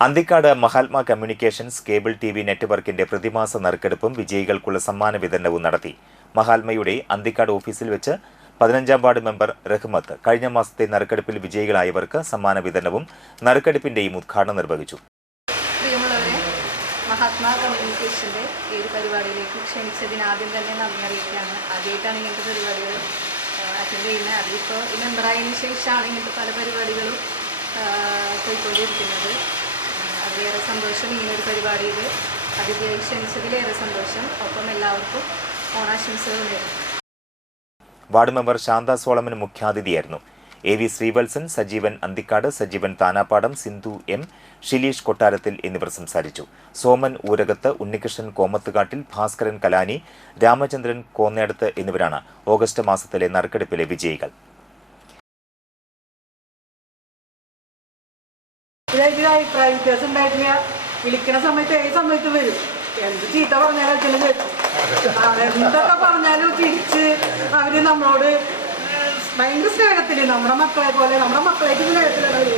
Anthikad Mahatma communications cable TV നെറ്റ്വർക്കിന്റെ പ്രതിമാസ നറുക്കെടുപ്പും വിജയികൾക്കുള്ള സമ്മാന വിതരണവും നടത്തി. മഹാത്മയുടെ അന്തിക്കാട് ഓഫീസിൽ വെച്ച് 15-ാം വാർഡ് മെമ്പർ റഹ്മത്ത് കഴിഞ്ഞ മാസത്തെ നറുക്കെടുപ്പിൽ വിജയികളായവർക്ക് സമ്മാന വിതരണവും നറുക്കെടുപ്പിന്റെയും ഉദ്ഘാടനം നിർവഹിച്ചു. പ്രിയമുള്ളവരെ, മഹാത്മാ കമ്മ്യൂണിക്കേഷന്റെ ഈ ഒരു പരിപാടിയിലേക്ക് ക്ഷണിച്ചതിന് ആദ്യം തന്നെ നന്ദി അറിയിക്കുകയാണ്. ആദ്യമായിട്ടാണ് ഇങ്ങനത്തെ പരിപാടികൾ അറ്റൻഡ് ചെയ്യുന്നത്. അതിപ്പോൾ ഈ മെമ്പറായതിനു ശേഷമാണ് ഇങ്ങനത്തെ പല പരിപാടികളും പോയിക്കൊണ്ടിരിക്കുന്നത്. അതിലേറെ സന്തോഷം. ഇങ്ങനൊരു പരിപാടിയിൽ അതിഥിയായി ക്ഷണിച്ചതിലേറെ സന്തോഷം. ഒപ്പം എല്ലാവർക്കും ഓണാശംസകൾ നേരുന്നു. വാർഡ് മെമ്പർ ശാന്ത സോളമൻ മുഖ്യാതിഥിയായിരുന്നു. AV ശ്രീവത്സൻ, സജീവൻ അന്തിക്കാട്, സജീവൻ താനാപ്പാടം, സിന്ധു M, ഷിലീഷ് കൊട്ടാരത്തിൽ എന്നിവർ സംസാരിച്ചു. സോമൻ ഊരകത്ത്, ഉണ്ണികൃഷ്ണൻ കോമത്തുകാട്ടിൽ, ഭാസ്കരൻ കലാനി, രാമചന്ദ്രൻ കോന്നേടത്ത് എന്നിവരാണ് ഓഗസ്റ്റ് മാസത്തിലെ നറുക്കെടുപ്പിലെ വിജയികൾ. അഭിപ്രായ വ്യത്യാസം ഉണ്ടായിട്ടില്ല. വിളിക്കുന്ന സമയത്ത് ഏത് സമയത്ത് വരും. എന്ത് ചീത്ത പറഞ്ഞാലും എന്തൊക്കെ പറഞ്ഞാലും തിരിച്ച് അവര് നമ്മളോട് ഭയങ്കര സ്നേഹത്തില്, നമ്മുടെ മക്കളെ പോലെ, നമ്മുടെ മക്കളേക്ക് സ്നേഹത്തിലാണ്.